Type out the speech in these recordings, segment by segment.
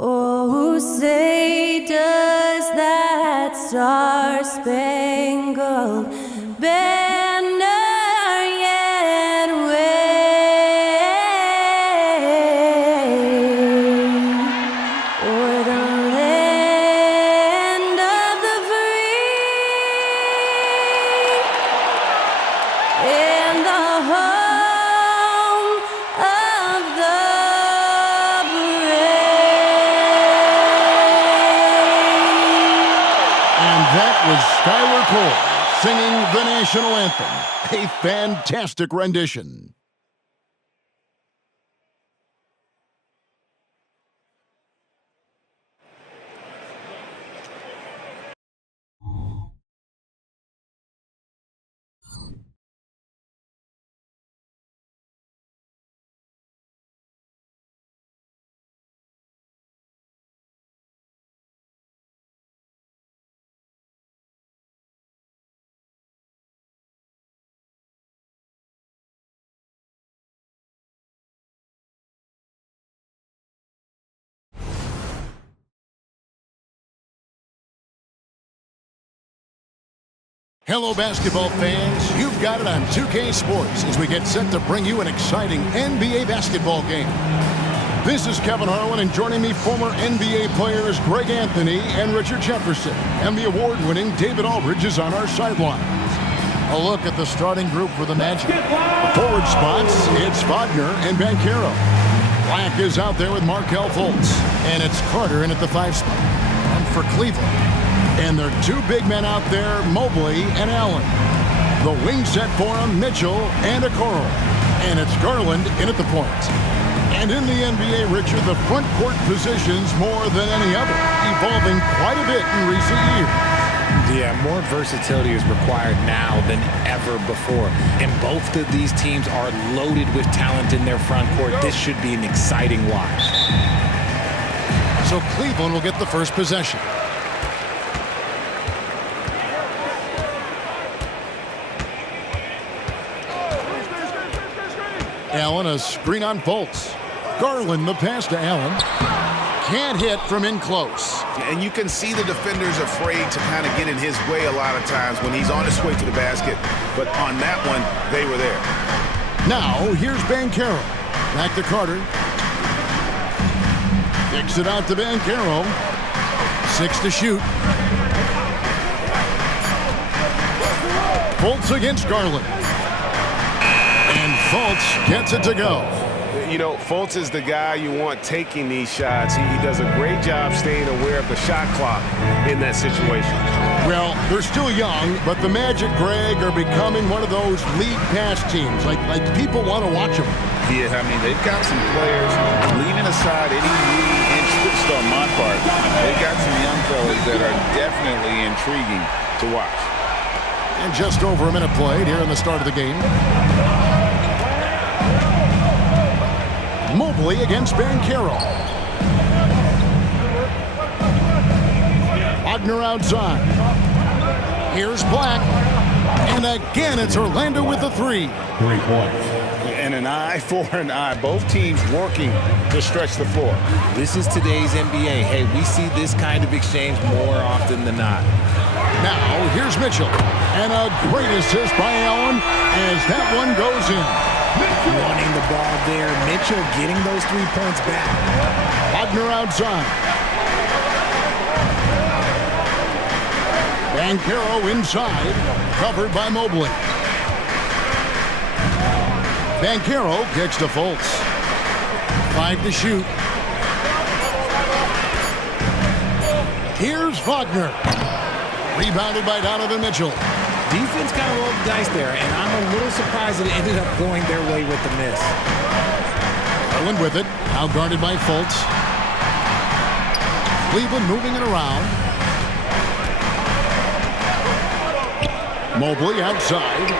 Oh, say does that star-spangled banner yet wave o'er the land of the free and the home of the was Skylar Cole singing the national anthem. A fantastic rendition. Hello, basketball fans. You've got it on 2K Sports as we get set to bring you an exciting NBA basketball game. This is Kevin Harlan, and joining me, former NBA players Greg Anthony and Richard Jefferson. And the award-winning David Aldridge is on our sidelines. A look at the starting group for the Magic. The forward spots, it's Wagner and Banchero. Black is out there with Markelle Fultz. And it's Carter in at the 5 spot. And for Cleveland. And their two big men out there, Mobley and Allen. The wing set for them, Mitchell and Okoro. And it's Garland in at the point. And in the NBA, Richard, the front court positions more than any other, evolving quite a bit in recent years. Yeah, more versatility is required now than ever before. And both of these teams are loaded with talent in their front court. This should be an exciting watch. So Cleveland will get the first possession. Allen, a screen on Fultz. Garland, the pass to Allen. Can't hit from in close. And you can see the defenders afraid to kind of get in his way a lot of times when he's on his way to the basket. But on that one, they were there. Now, here's Banchero. Back to Carter. Kicks it out to Banchero. 6 to shoot. Fultz against Garland. And Fultz gets it to go. You know, Fultz is the guy you want taking these shots. He does a great job staying aware of the shot clock in that situation. Well, they're still young, but the Magic, Greg, are becoming one of those lead pass teams. Like people want to watch them. Yeah, I mean, they've got some players, leaving aside any really interest on my part, they've got some young fellas that are definitely intriguing to watch. And just over a minute played here in the start of the game. Mobley against Banchero. Wagner outside. Here's Black. And again, it's Orlando with the 3. 3 points. And an eye for an eye. Both teams working to stretch the floor. This is today's NBA. Hey, we see this kind of exchange more often than not. Now, here's Mitchell. And a great assist by Allen as that one goes in. Wanting the ball there. Mitchell getting those 3 points back. Wagner outside. Banchero inside. Covered by Mobley. Banchero kicks to Fultz. 5 to shoot. Here's Wagner. Rebounded by Donovan Mitchell. Defense kind of rolled the dice there, and I'm a little surprised that it ended up going their way with the miss. Garland with it, now guarded by Fultz. Cleveland moving it around. Mobley outside.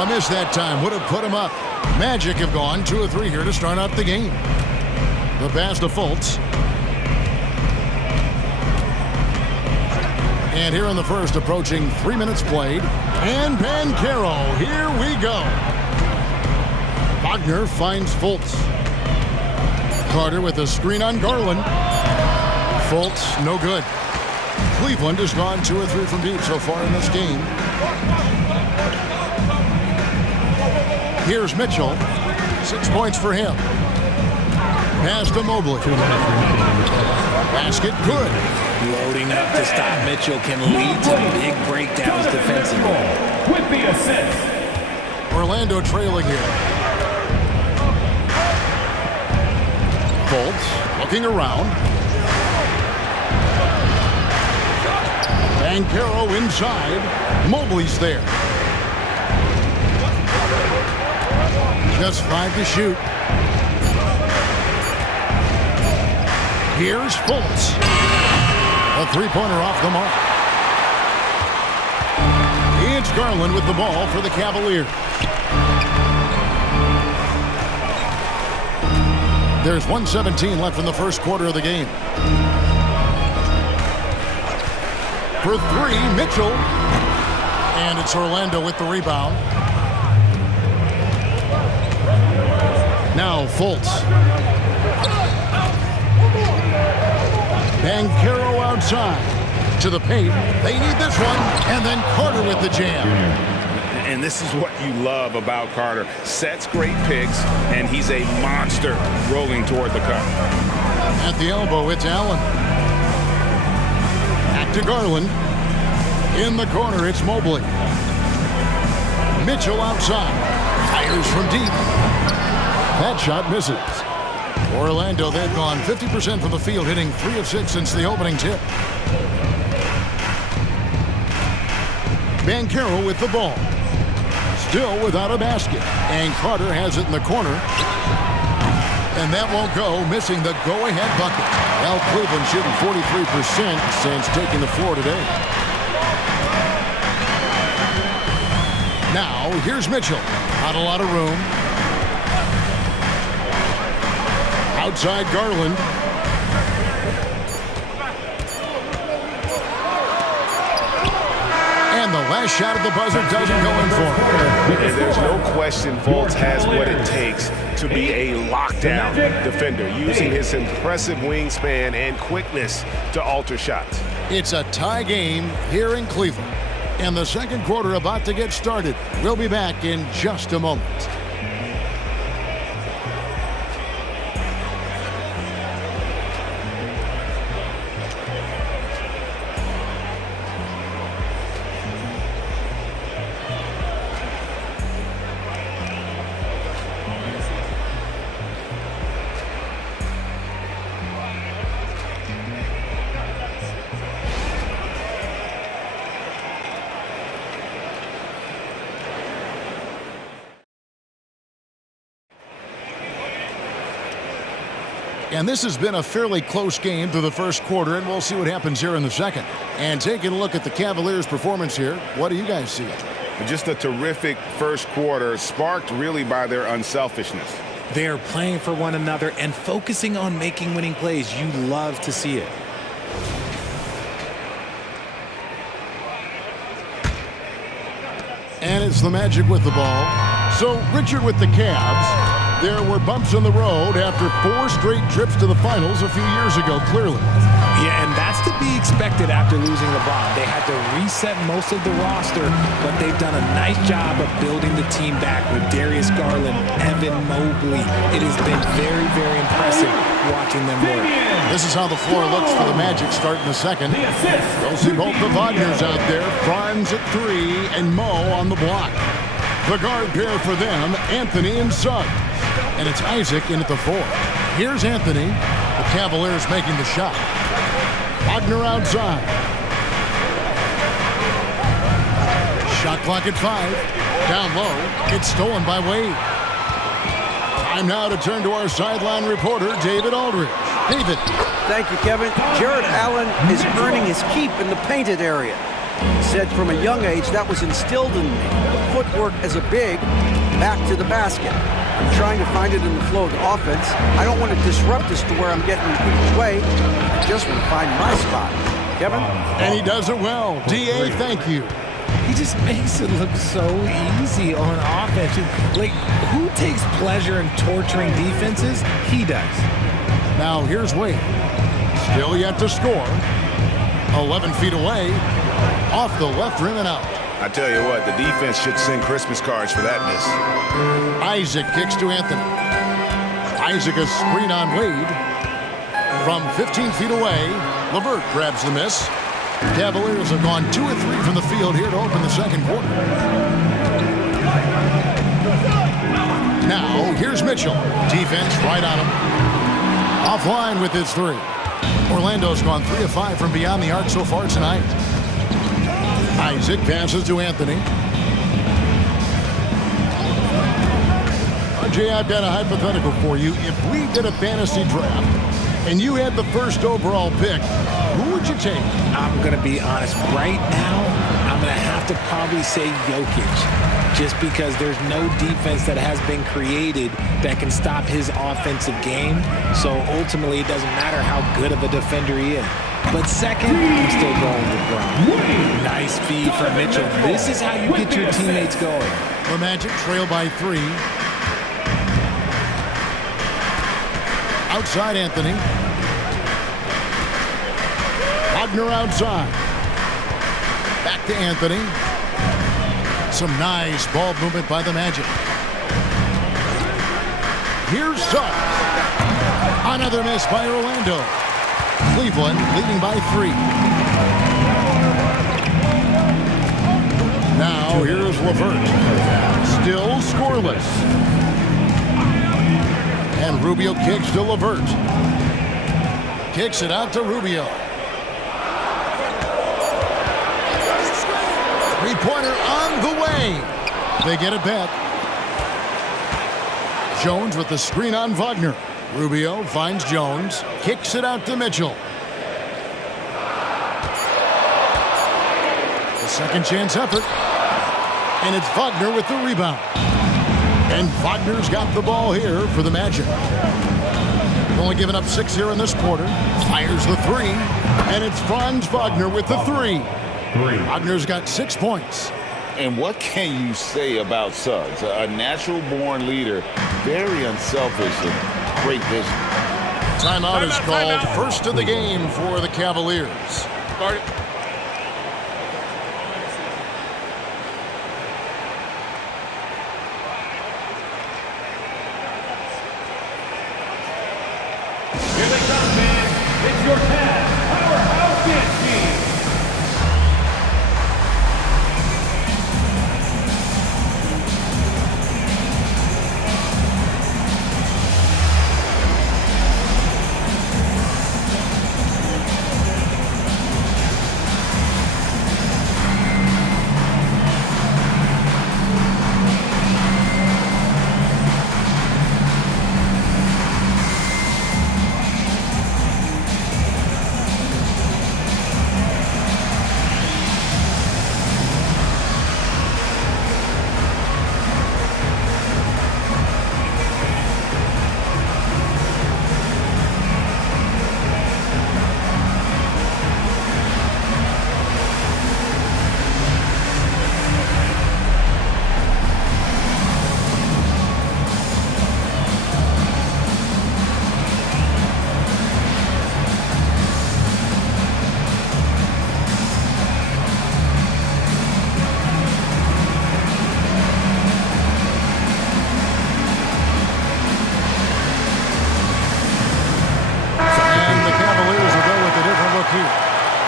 A miss that time, would have put him up. Magic have gone 2 of 3 here to start out the game. The pass to Fultz. And here in the first, approaching 3 minutes played. And Bancaro, here we go. Wagner finds Fultz. Carter with a screen on Garland. Fultz, no good. Cleveland has gone 2 or 3 from deep so far in this game. Here's Mitchell. 6 points for him. Pass to Mobley. Basket good. Loading up to stop Mitchell can lead to big breakdowns defensively. With the assist. Orlando trailing here. Fultz looking around. Bancaro inside. Mobley's there. Just 5 to shoot. Here's Fultz. A 3-pointer off the mark. It's Garland with the ball for the Cavaliers. There's 1:17 left in the first quarter of the game. For 3, Mitchell. And it's Orlando with the rebound. Now Fultz. Bancaro outside to the paint. They need this one. And then Carter with the jam. And this is what you love about Carter. Sets great picks, and he's a monster rolling toward the cup. At the elbow, it's Allen. Back to Garland. In the corner, it's Mobley. Mitchell outside. Fires from deep. That shot misses. Orlando, they've gone 50% from the field, hitting 3 of 6 since the opening tip. Bancaro with the ball. Still without a basket. And Carter has it in the corner. And that won't go, missing the go-ahead bucket. Well, Cleveland shooting 43% since taking the floor today. Now, here's Mitchell. Not a lot of room. Outside Garland. And the last shot of the buzzer doesn't go in for him. And there's no question Fultz has what it takes to be a lockdown defender, using his impressive wingspan and quickness to alter shots. It's a tie game here in Cleveland. And the second quarter about to get started. We'll be back in just a moment. And this has been a fairly close game through the first quarter, and we'll see what happens here in the second. And taking a look at the Cavaliers' performance here, what do you guys see? Just a terrific first quarter, sparked really by their unselfishness. They're playing for one another and focusing on making winning plays. You love to see it. And it's the Magic with the ball. So Richard with the Cavs. There were bumps in the road after 4 straight trips to the finals a few years ago, clearly. Yeah, and that's to be expected after losing LeBron. They had to reset most of the roster, but they've done a nice job of building the team back with Darius Garland, Evan Mobley. It has been very, very impressive watching them work. This is how the floor looks for the Magic starting the second. You'll see both the Wagners out there, Franz at 3 and Mo on the block. The guard pair for them, Anthony and Suggs. And it's Isaac in at the 4. Here's Anthony. The Cavaliers making the shot. Wagner outside. Shot clock at 5. Down low. It's stolen by Wade. Time now to turn to our sideline reporter, David Aldridge. David. Thank you, Kevin. Jared Allen is earning his keep in the painted area. He said from a young age that was instilled in me. The footwork as a big, back to the basket. I'm trying to find it in the flow of the offense. I don't want to disrupt this to where I'm getting in people's way. I just want to find my spot. Kevin? And he does it well. D.A., thank you. He just makes it look so easy on offense. Like, who takes pleasure in torturing defenses? He does. Now here's Wade. Still yet to score. 11 feet away. Off the left rim and out. I tell you what, the defense should send Christmas cards for that miss. Isaac kicks to Anthony. Isaac a screen on Wade. From 15 feet away, LeVert grabs the miss. Cavaliers have gone 2 of 3 from the field here to open the second quarter. Now, here's Mitchell. Defense right on him. Offline with his 3. Orlando's gone 3 of 5 from beyond the arc so far tonight. Isaac passes to Anthony. Jay, I've got a hypothetical for you. If we did a fantasy draft and you had the first overall pick, who would you take? I'm going to be honest. Right now, I'm going to have to probably say Jokic, just because there's no defense that has been created that can stop his offensive game. So ultimately, it doesn't matter how good of a defender he is. But second, I'm still going with Brown. Nice feed from Mitchell. This is how you get your teammates going. The Magic trail by 3. Outside Anthony. Wagner outside. Back to Anthony. Some nice ball movement by the Magic. Here's Suggs. Another miss by Orlando. Cleveland leading by 3. Now here's LeVert. Still scoreless. And Rubio kicks to LeVert. Kicks it out to Rubio. Three-pointer on the way. They get it back. Jones with the screen on Wagner. Rubio finds Jones. Kicks it out to Mitchell. The second chance effort. And it's Wagner with the rebound. And Wagner's got the ball here for the Magic. Only giving up 6 here in this quarter. Fires the 3. And it's Franz Wagner with the 3. Wagner's got 6 points. And what can you say about Suggs? A natural-born leader, very unselfish and great vision. Timeout is called. First of the game for the Cavaliers. Start it. Here they come, man. It's your Cavs Powerhouse Dance Team.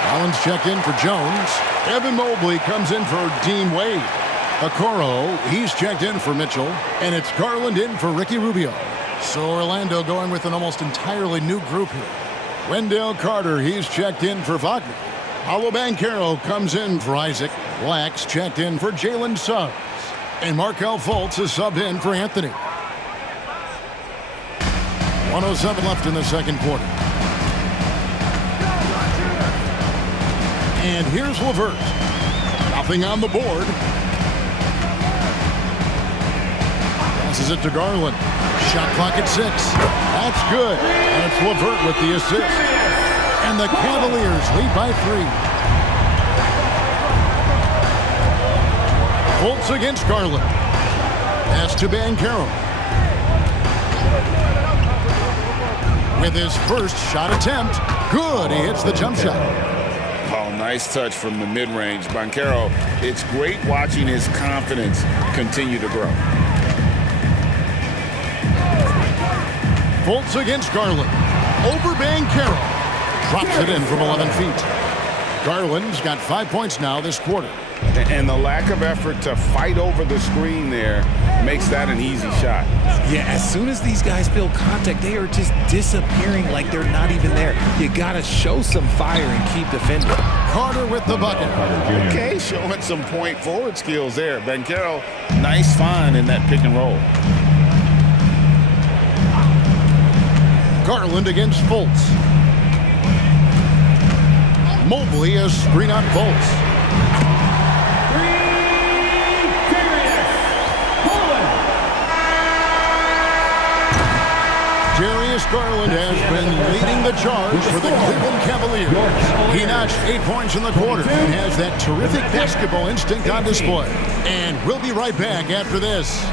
Allen's checked in for Jones. Evan Mobley comes in for Dean Wade. Okoro, he's checked in for Mitchell. And it's Garland in for Ricky Rubio. So Orlando going with an almost entirely new group here. Wendell Carter, he's checked in for Wagner. Paolo Banchero comes in for Isaac. Lax checked in for Jalen Suggs. And Markelle Fultz is subbed in for Anthony. 1:07 left in the second quarter. And here's LeVert. Nothing on the board. Passes it to Garland. Shot clock at 6. That's good. And it's LeVert with the assist. And the Cavaliers lead by 3. Fultz against Garland. Pass to Banchero. With his first shot attempt, good. He hits the jump shot. Oh, nice touch from the mid-range. Banchero, it's great watching his confidence continue to grow. Fultz against Garland. Over Banchero. Drops it in from 11 feet. Garland's got 5 points now this quarter. And the lack of effort to fight over the screen there makes that an easy shot. Yeah, as soon as these guys feel contact, they are just disappearing like they're not even there. You got to show some fire and keep defending. Carter with the bucket. Okay, showing some point forward skills there. Banchero, nice find in that pick and roll. Garland against Fultz. Mobley a screen on Fultz. Darius Garland has been leading the charge for the Cleveland Cavaliers. He notched 8 points in the quarter and has that terrific basketball instinct on display. And we'll be right back after this.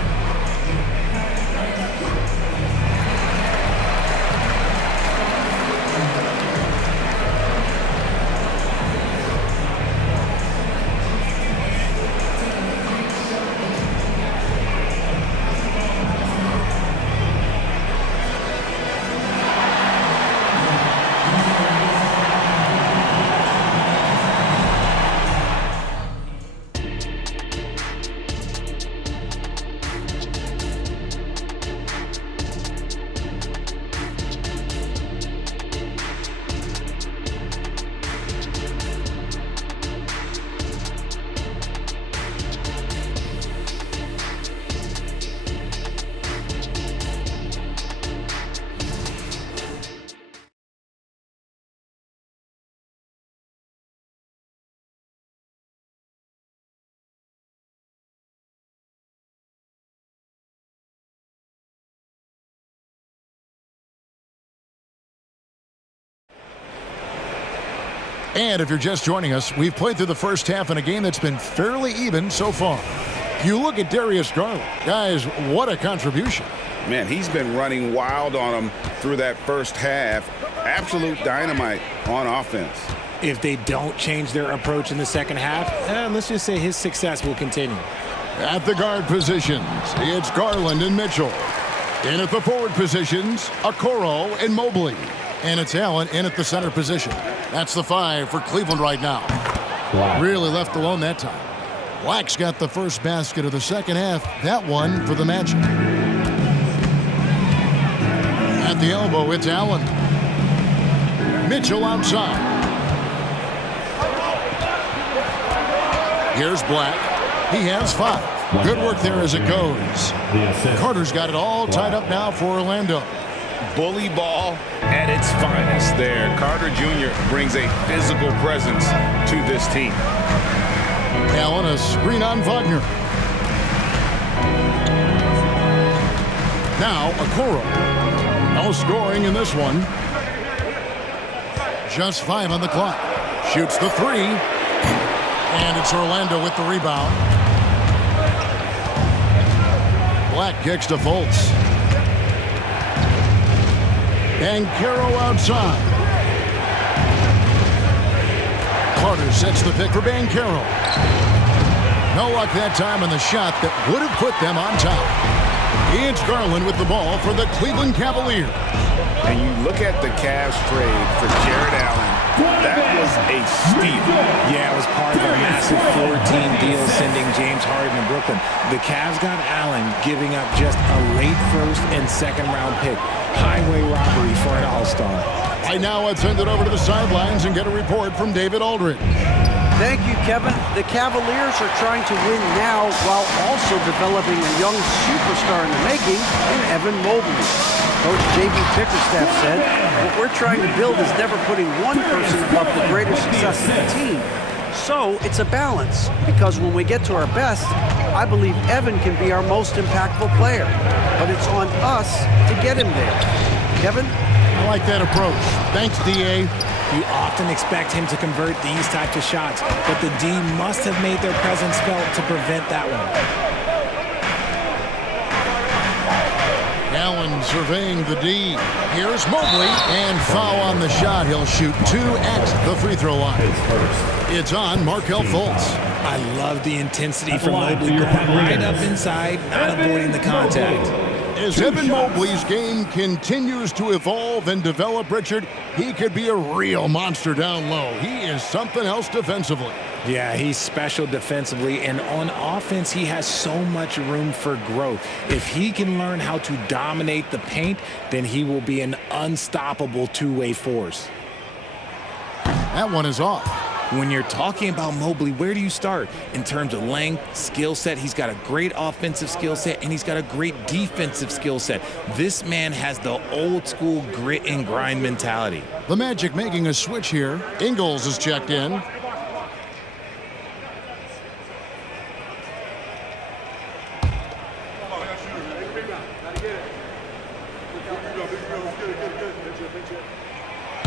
And if you're just joining us, we've played through the first half in a game that's been fairly even so far. You look at Darius Garland. Guys, what a contribution. Man, he's been running wild on them through that first half. Absolute dynamite on offense. If they don't change their approach in the second half, let's just say his success will continue. At the guard positions, it's Garland and Mitchell. In at the forward positions, Okoro and Mobley. And it's Allen in at the center position. That's the 5 for Cleveland right now. Really left alone that time. Black's got the first basket of the second half. That one for the Magic. At the elbow, it's Allen. Mitchell outside. Here's Black. He has 5. Good work there as it goes. Carter's got it all tied up now for Orlando. Bully ball at its finest there. Carter Jr. brings a physical presence to this team. Allen a screen on Wagner. Now Okoro. No scoring in this one. Just 5 on the clock. Shoots the 3. And it's Orlando with the rebound. Black kicks to Fultz. Banchero outside. Carter sets the pick for Banchero. No luck that time on the shot that would have put them on top. It's Garland with the ball for the Cleveland Cavaliers. And you look at the Cavs trade for Jared Allen. That was a steal. Yeah, it was part of a massive 4-team deal sending James Harden to Brooklyn. The Cavs got Allen, giving up just a late first and second round pick. Highway robbery for an all-star. Right now, let's send it over to the sidelines and get a report from David Aldridge. Thank you, Kevin. The Cavaliers are trying to win now while also developing a young superstar in the making in Evan Mobley. Coach J.B. Bickerstaff said, what we're trying to build is never putting one person above the greater success of the team. So it's a balance, because when we get to our best, I believe Evan can be our most impactful player. But it's on us to get him there. Kevin? I like that approach. Thanks, D.A. You often expect him to convert these types of shots, but the D must have made their presence felt to prevent that one. Allen surveying the D. Here's Mobley, and foul on the shot. He'll shoot 2 at the free throw line. It's on Markelle Fultz. I love the intensity from Mobley going right up inside, not avoiding the contact. As Evan Mobley's game continues to evolve and develop, Richard, he could be a real monster down low. He is something else defensively. Yeah, he's special defensively, and on offense, he has so much room for growth. If he can learn how to dominate the paint, then he will be an unstoppable two-way force. That one is off. When you're talking about Mobley, where do you start? In terms of length, skill set, he's got a great offensive skill set, and he's got a great defensive skill set. This man has the old-school grit and grind mentality. The Magic making a switch here. Ingles is checked in.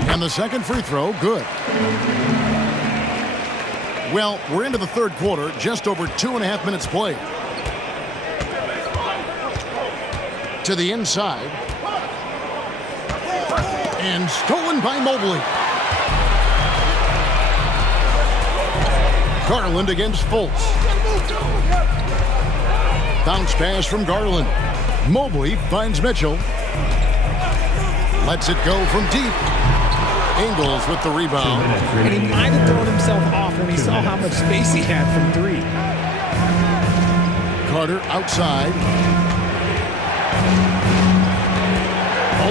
And the second free throw, good. Well, we're into the third quarter, just over 2.5 minutes played. To the inside. And stolen by Mobley. Garland against Fultz. Bounce pass from Garland. Mobley finds Mitchell. Lets it go from deep. Ingles with the rebound. And he might have thrown himself off when he saw how much space he had from three. Carter outside.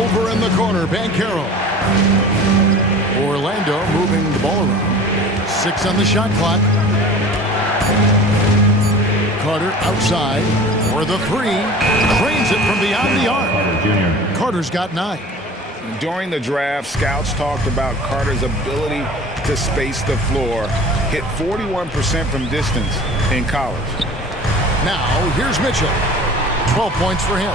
Over in the corner, Banchero. Orlando moving the ball around. 6 on the shot clock. Carter outside for the 3. Drains it from beyond the arc. Carter's got 9. During the draft, scouts talked about Carter's ability to space the floor. Hit 41% from distance in college. Now, here's Mitchell. 12 points for him.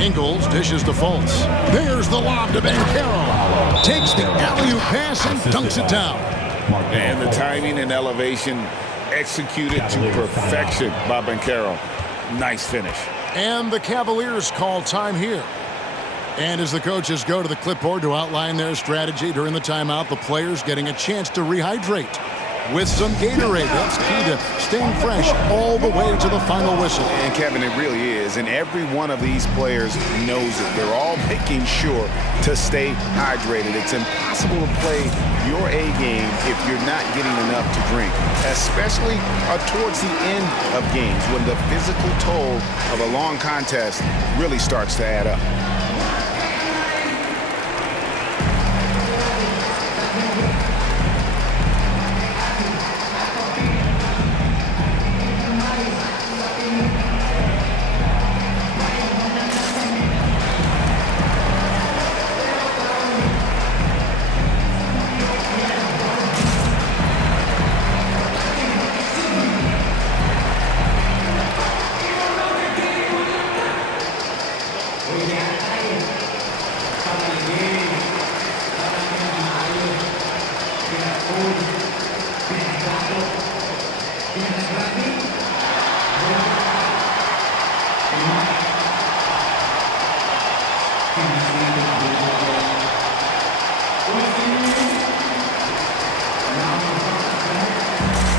Ingles dishes to Fultz. There's the lob to Banchero. Takes the alley-oop pass and dunks it down. And the timing and elevation executed to perfection by Banchero. Nice finish. And the Cavaliers call time here. And as the coaches go to the clipboard to outline their strategy during the timeout, the players getting a chance to rehydrate with some Gatorade. That's key to staying fresh all the way to the final whistle. And Kevin, it really is. And every one of these players knows it. They're all making sure to stay hydrated. It's impossible to play your A game if you're not getting enough to drink, especially towards the end of games when the physical toll of a long contest really starts to add up.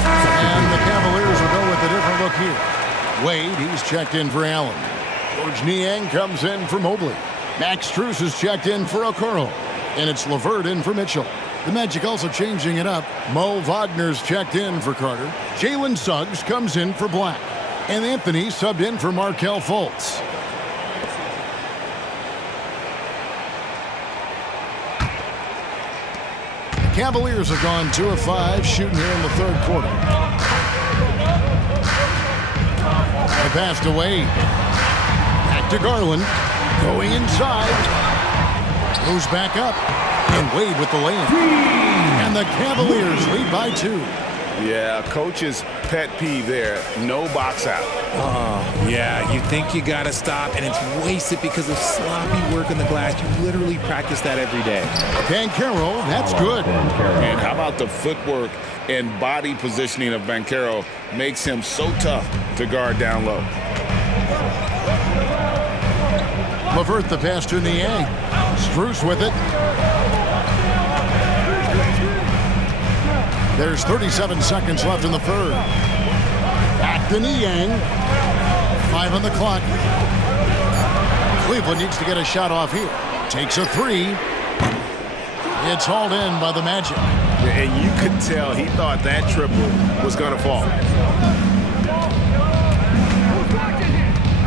And the Cavaliers will go with a different look here. Wade, he's checked in for Allen. George Niang comes in for Mobley. Max Strus is checked in for Okoro. And it's LeVert in for Mitchell. The Magic also changing it up. Mo Wagner's checked in for Carter. Jalen Suggs comes in for Black. And Anthony subbed in for Markelle Fultz. The Cavaliers have gone 2 of 5 shooting here in the third quarter. They passed away. Back to Garland. Going inside. Goes back up. And Wade with the lay-in. And the Cavaliers lead by 2. Yeah, coach's pet peeve there, no box out. Yeah, you think you got to stop, and it's wasted because of sloppy work in the glass. You literally practice that every day. Banchero, that's good. And how about the footwork and body positioning of Banchero makes him so tough to guard down low. Levert the pass to Niang. Strus with it. There's 37 seconds left in the third. Back to Niang. 5 on the clock. Cleveland needs to get a shot off here. Takes a 3. It's hauled in by the Magic. And you could tell he thought that triple was going to fall.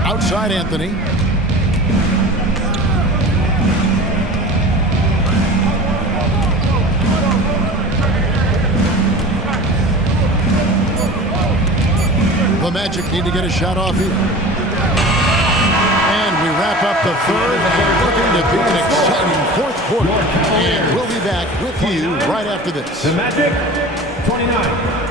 Outside Anthony. The Magic need to get a shot off here. And we wrap up the third, and looking to be an exciting fourth quarter. And we'll be back with you right after this. The Magic, 29.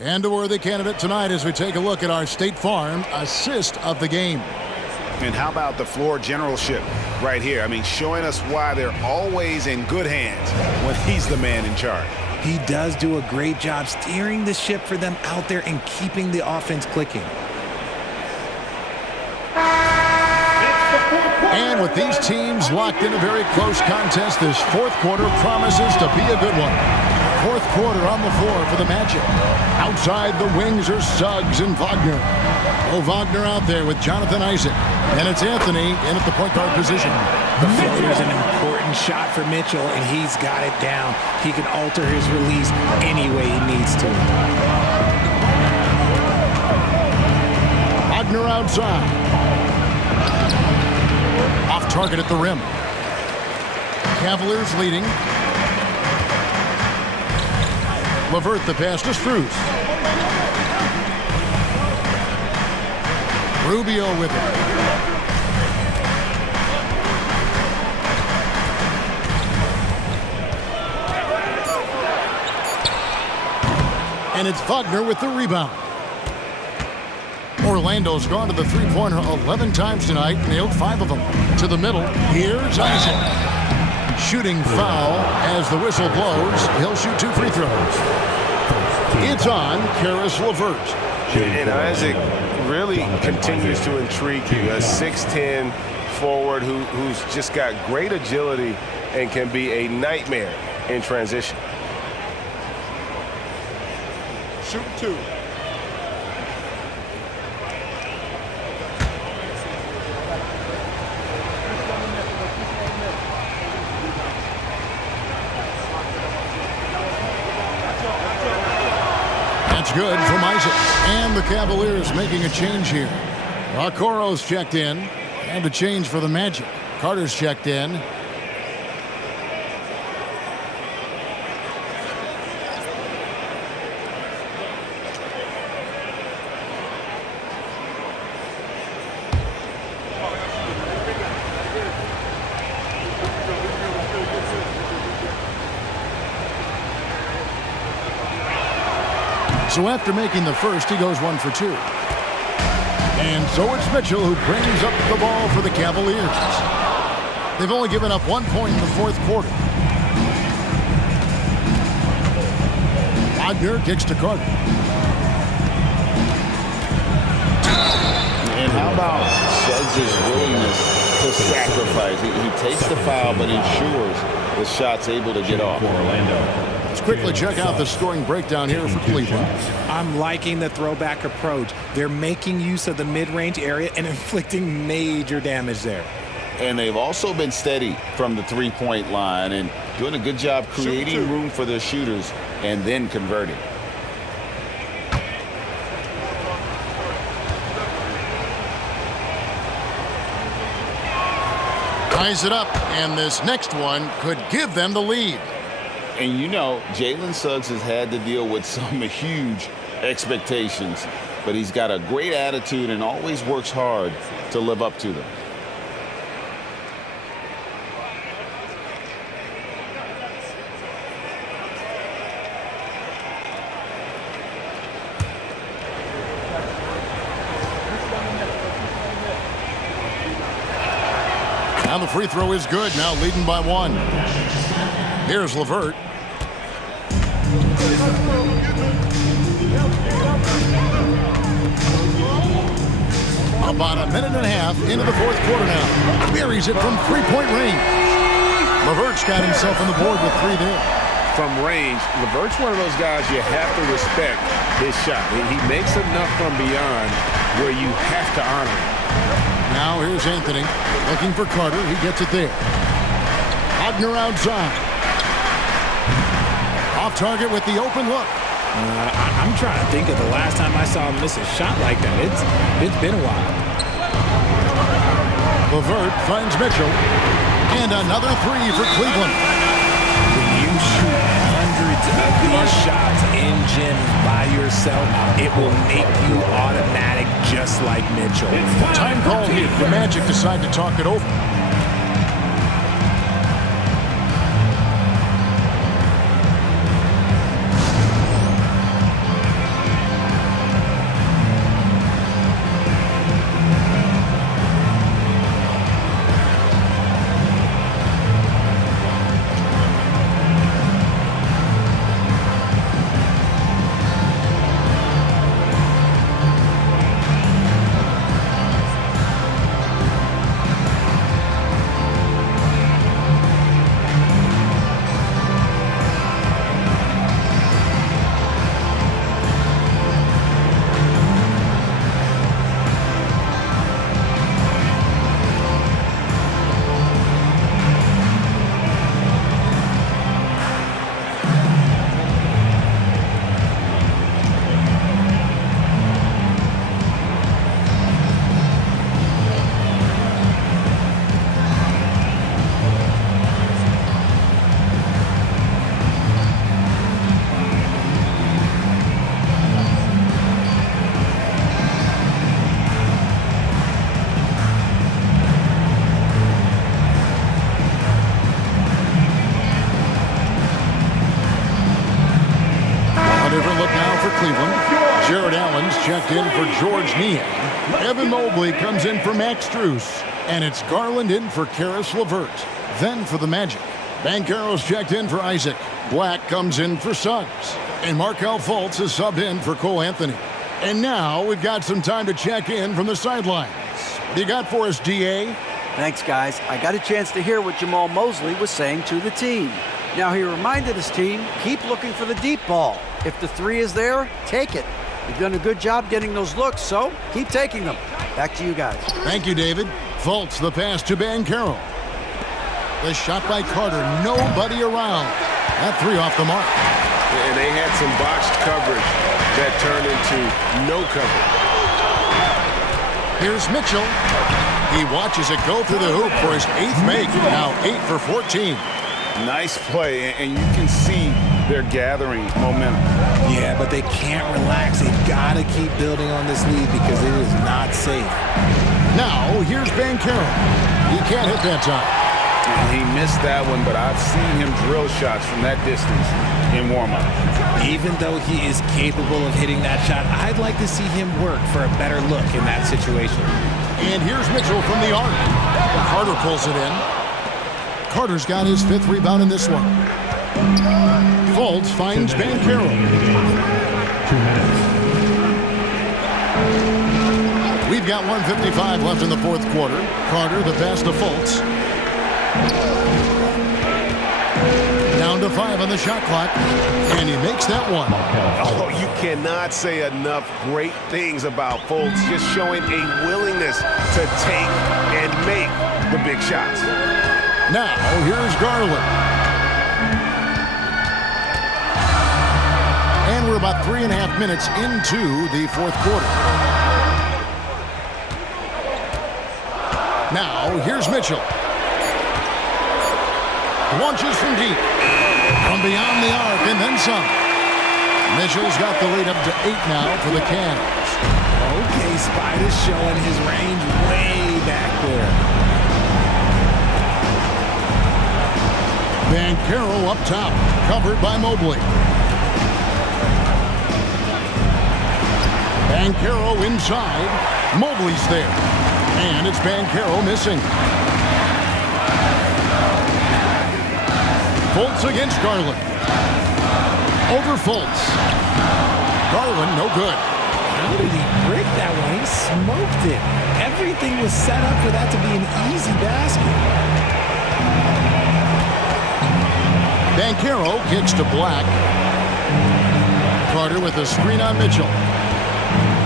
And a worthy candidate tonight as we take a look at our State Farm assist of the game. And how about the floor generalship right here? I mean, showing us why they're always in good hands when he's the man in charge. He does do a great job steering the ship for them out there and keeping the offense clicking. And with these teams locked in a very close contest, this fourth quarter promises to be a good one. Fourth quarter on the floor for the Magic. Outside the wings are Suggs and Wagner. Oh, Wagner out there with Jonathan Isaac. And it's Anthony in at the point guard position. The floater is an important shot for Mitchell, and he's got it down. He can alter his release any way he needs to. Wagner outside. Off target at the rim. Cavaliers leading. Levert the pass to Strus. Rubio with it. And it's Wagner with the rebound. Orlando's gone to the three-pointer 11 times tonight, nailed 5 of them. To the middle, here's Isaac. Shooting foul as the whistle blows. He'll shoot 2 free throws. It's on Karis LeVert. And Isaac really continues to intrigue you. A 6'10 forward who's just got great agility and can be a nightmare in transition. Shoot 2. Good from Isaac. And the Cavaliers making a change here. Okoro's checked in. And a change for the Magic. Carter's checked in. So after making the first, he goes 1 for 2. And so it's Mitchell who brings up the ball for the Cavaliers. They've only given up 1 point in the fourth quarter. Wagner kicks to Carter. And how about Suggs' willingness to sacrifice? He takes the foul, but ensures the shot's able to get off. Let's quickly check out the scoring breakdown here for Cleveland. I'm liking the throwback approach. They're making use of the mid-range area and inflicting major damage there. And they've also been steady from the three-point line and doing a good job creating room for their shooters and then converting. Ties it up, and this next one could give them the lead. And you know, Jalen Suggs has had to deal with some huge expectations, but he's got a great attitude and always works hard to live up to them. Now the free throw is good, now leading by 1. Here's LeVert. About a minute and a half into the fourth quarter now. Buries it from three-point range. LeVert's got himself on the board with 3 there. From range, LeVert's one of those guys you have to respect his shot. He makes enough from beyond where you have to honor him. Now here's Anthony looking for Carter. He gets it there. Wagner outside. Off target with the open look. I'm trying to think of the last time I saw him miss a shot like that. It's been a while. LeVert finds Mitchell. And another 3 for Cleveland. When you shoot hundreds of these shots in gyms by yourself, it will make you automatic just like Mitchell. Time call here. The Magic decide to talk it over. Jared Allen's checked in for George Niang. Evan Mobley comes in for Max Strus. And it's Garland in for Karis LeVert. Then for the Magic, Banchero's checked in for Isaac. Black comes in for Suggs. And Markelle Fultz is subbed in for Cole Anthony. And now we've got some time to check in from the sidelines. What do you got for us, D.A.? Thanks, guys. I got a chance to hear what Jamal Mosley was saying to the team. Now, he reminded his team, keep looking for the deep ball. If the 3 is there, take it. You've done a good job getting those looks, so keep taking them. Back to you guys. Thank you, David. Fultz the pass to Banchero. The shot by Carter, nobody around. That 3 off the mark. And they had some botched coverage that turned into no cover. Here's Mitchell. He watches it go through the hoop for his 8th make. Now 8 for 14. Nice play, and you can see they're gathering momentum. Yeah, but they can't relax. They've got to keep building on this lead because it is not safe. Now, here's Banchero. He can't hit that time. He missed that one, but I've seen him drill shots from that distance in warm-up. Even though he is capable of hitting that shot, I'd like to see him work for a better look in that situation. And here's Mitchell from the arc. Carter pulls it in. Carter's got his 5th rebound in this one. Fultz finds Banchero. We've got 1:55 left in the fourth quarter. Carter the pass to Fultz. Down to 5 on the shot clock. And he makes that one. Oh, you cannot say enough great things about Fultz. Just showing a willingness to take and make. the big shots. Now, here's Garland. And we're about 3.5 minutes into the fourth quarter. Now, here's Mitchell. Launches from deep. From beyond the arc and then some. Mitchell's got the lead up to 8 now for the Cavs. Okay, Spider's showing his range way back there. Banchero up top, covered by Mobley. Banchero inside. Mobley's there. And it's Banchero missing. Fultz against Garland. Over Fultz. Garland, no good. How did he break that one? He smoked it. Everything was set up for that to be an easy basket. Banchero kicks to Black. Carter with a screen on Mitchell.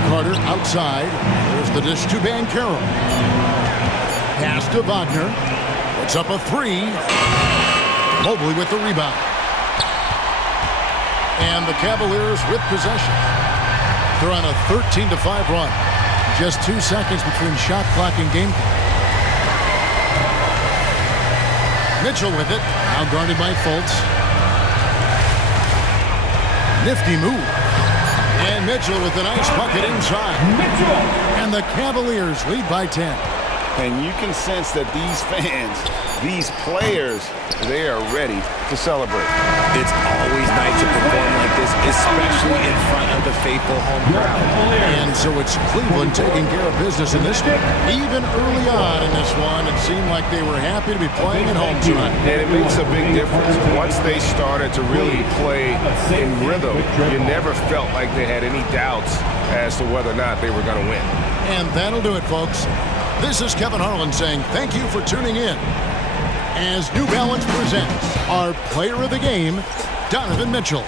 Carter outside. There's the dish to Banchero. Pass to Wagner. Puts up a 3. Mobley with the rebound. And the Cavaliers with possession. They're on a 13-5 run. Just 2 seconds between shot clock and game clock. Mitchell with it. Now guarded by Fultz. Nifty move. And Mitchell with a nice bucket inside. Mitchell. And the Cavaliers lead by 10. And you can sense that these fans, these players, they are ready to celebrate. It's always nice to perform like this, especially in front of the faithful home crowd. And so it's Cleveland taking care of business in this one. Even early on in this one, it seemed like they were happy to be playing at home tonight. And it makes a big difference. Once they started to really play in rhythm, you never felt like they had any doubts as to whether or not they were going to win. And that'll do it, folks. This is Kevin Harlan saying thank you for tuning in as New Balance presents our player of the game, Donovan Mitchell.